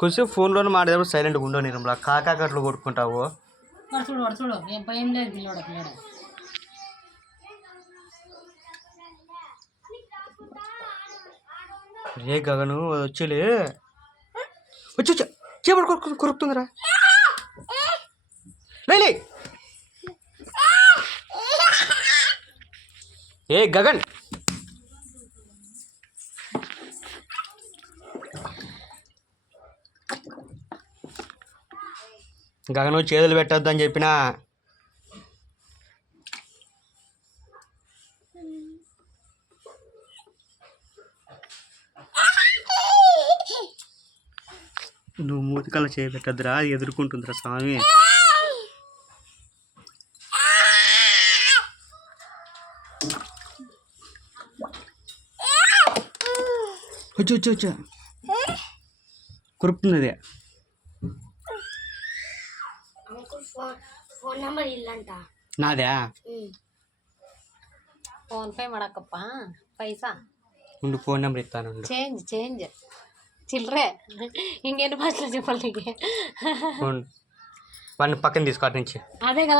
కొంచెం ఫోన్లోనే మాట్లాడేటప్పుడు సైలెంట్గా ఉండవు నిర్మలా కాకాకట్లు కొట్టుకుంటావు. చూడు ఏం భయం లేదు పిల్లడు. ఏ గగను వచ్చేలే వచ్చి చేపడు కొరుకుతుందిరా లే. ఏ గగన్ గగను చేతులు పెట్టద్దు అని చెప్పినా. నువ్వు మూతికల్లా చేయి పెట్టద్దురా, అది ఎదుర్కొంటుందిరా స్వామి. వచ్చా కురుపుతుంది అది. నాదే ఫోన్ పే ಮಾಡಕಪ್ಪ పైసా ఉండు ఫోన్ నెంబర్ ఇస్తాను. చేంజ్ చిల్లరే ఇంకెన్ని భాషలు చెప్పాలి నీకు? వాడిని పక్కన తీసుకో అటు నుంచి. అదే కదా